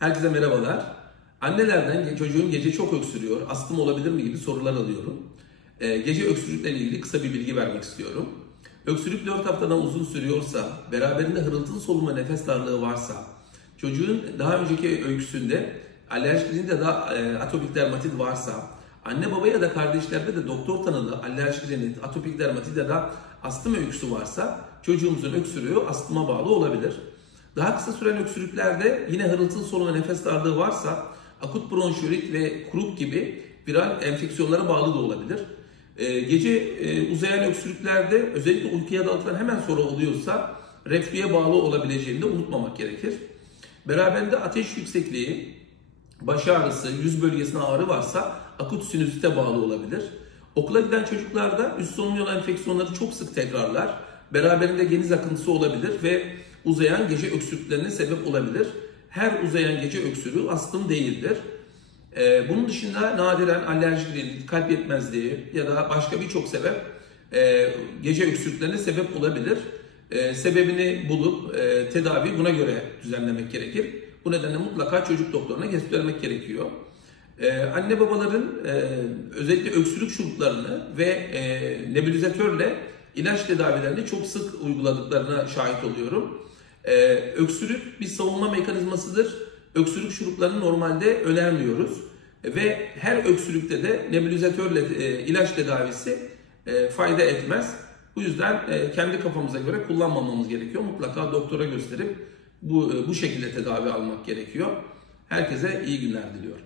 Herkese merhabalar. Annelerden çocuğun gece çok öksürüyor, astım olabilir mi gibi sorular alıyorum. Gece öksürükle ilgili kısa bir bilgi vermek istiyorum. Öksürük 4 haftadan uzun sürüyorsa, beraberinde hırıltılı solunma nefes darlığı varsa, çocuğun daha önceki öyküsünde alerjik rinit ya da atopik dermatit varsa, anne baba ya da kardeşlerde de doktor tanılı alerjik rinit, atopik dermatit ya da astım öyküsü varsa çocuğumuzun öksürüğü astıma bağlı olabilir. Daha kısa süren öksürüklerde yine hırıltılı solunma nefes darlığı varsa akut bronşiolit ve krup gibi viral enfeksiyonlara bağlı da olabilir. Gece uzayan öksürüklerde özellikle uykuya daldıktan hemen sonra oluyorsa reflüye bağlı olabileceğini de unutmamak gerekir. Beraberinde ateş yüksekliği, baş ağrısı, yüz bölgesine ağrı varsa akut sinüzite bağlı olabilir. Okula giden çocuklarda üst solunum yolu enfeksiyonları çok sık tekrarlar. Beraberinde geniz akıntısı olabilir ve uzayan gece öksürüklerine sebep olabilir. Her uzayan gece öksürüğü astım değildir. Bunun dışında nadiren alerjik rinit, kalp yetmezliği ya da başka birçok sebep gece öksürüklerine sebep olabilir. Sebebini bulup tedavi buna göre düzenlemek gerekir. Bu nedenle mutlaka çocuk doktoruna göstermek gerekiyor. Anne babaların özellikle öksürük şuruplarını ve nebulizatörle ilaç tedavilerini çok sık uyguladıklarına şahit oluyorum. Öksürük bir savunma mekanizmasıdır. Öksürük şuruplarını normalde önermiyoruz. Ve her öksürükte de nebulizatörle ilaç tedavisi fayda etmez. Bu yüzden kendi kafamıza göre kullanmamamız gerekiyor. Mutlaka doktora gösterip bu şekilde tedavi almak gerekiyor. Herkese iyi günler diliyorum.